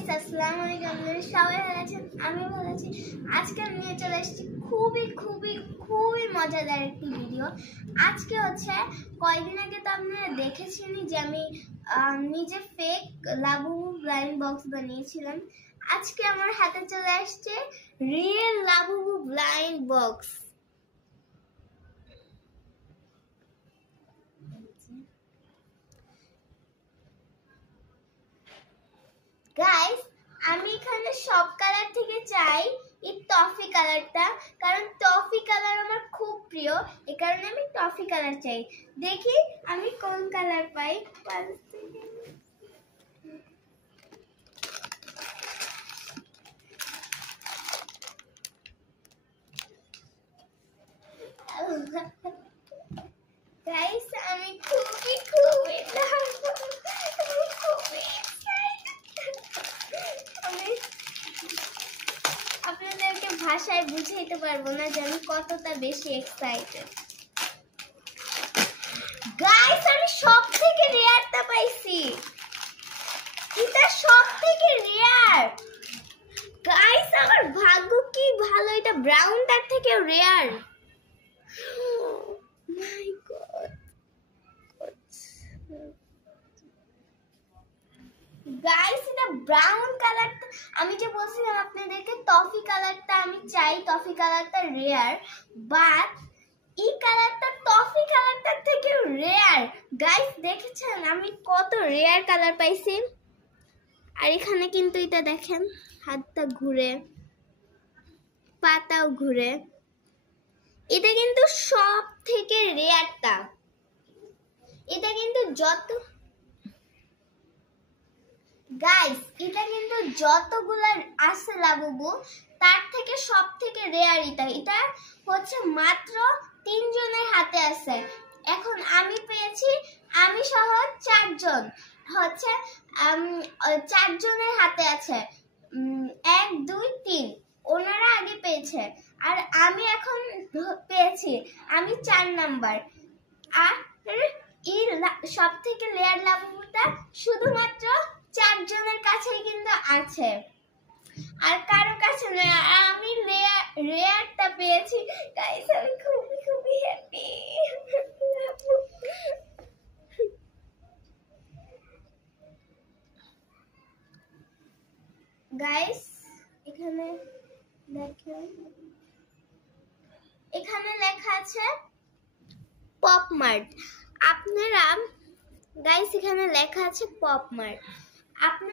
Guys, আসসালামু আলাইকুম। আপনারা সবাই ভালো আছেন? আমি ভালো আছি। আজকে আমি নিয়ে চলে এসেছি খুবই খুবই খুবই মজাদার একটি ভিডিও। আজকে হচ্ছে কয়েকদিন আগে তো আপনারা দেখেছেনই যে আমি নিজে ফেক লাবুবু ব্লাইন্ড বক্স বানিয়েছিলাম। আজকে আমার হাতে চলে আসছে real Labubu blind box. Guys, আমি এখানে সব কালার থেকে চাই এই টফি কালারটা, কারণ টফি কালার আমার খুব প্রিয়। এই কারণে আমি টফি কালার চাই। দেখি আমি কোন কালার পাই। গাইস, আমি খুবই খুবই আপনাদেরকে ভাষায় বুঝাইতে পারবো না যে আমি কতটা বেশি এক্সাইটেড। গাইস, আমি সব থেকে রেয়ারটা পাইছি। এটা সব থেকে রেয়ার। গাইস, আমার ভাগ্য কি ভালো, এটা ব্রাউনটার থেকে রেয়ার। মাই গড। গাইস, এটা ব্রাউন কালারটা, আমি যে বলছিলাম আপনাদেরকে টফি কালারটা আমি চাই, টফি কালারটা রেয়ার, বাট এই কালারটা টফি কালারটার থেকে রেয়ার। গাইস, দেখেছেন আমি কত রেয়ার কালার পাইছি? আর এখানে কিন্তু এটা দেখেন, হাতটা ঘুরে, পাতাও ঘুরে। এটা কিন্তু সব থেকে রেয়ারটা। এটা কিন্তু গাইস, এটা কিন্তু যতগুলা আছে লাবুবু তার থেকে সব থেকে রেয়ার এটা। এটা হচ্ছে মাত্র 3 জনের হাতে আছে। এখন আমি পেয়েছি, আমি সহ 4 জন হচ্ছে 4 জনের হাতে আছে। 1 2 3 ওনারা আগে পেয়েছে, আর আমি এখন পেয়েছি, আমি 4 নাম্বার। আর এই সব থেকে রেয়ার লাবুবুটা শুধুমাত্র 4 জনের কাছেই কিন্তু আছে, আর কারো কাছে নয়। আমি রেয়ারটা পেয়েছি। গাইস, আমি খুবই খুবই হ্যাপি। গাইস, এখানে দেখেন, এখানে লেখা আছে পপ মার্ট। আপনারা গাইস, এখানে লেখা আছে পপ মার্ট। আপনি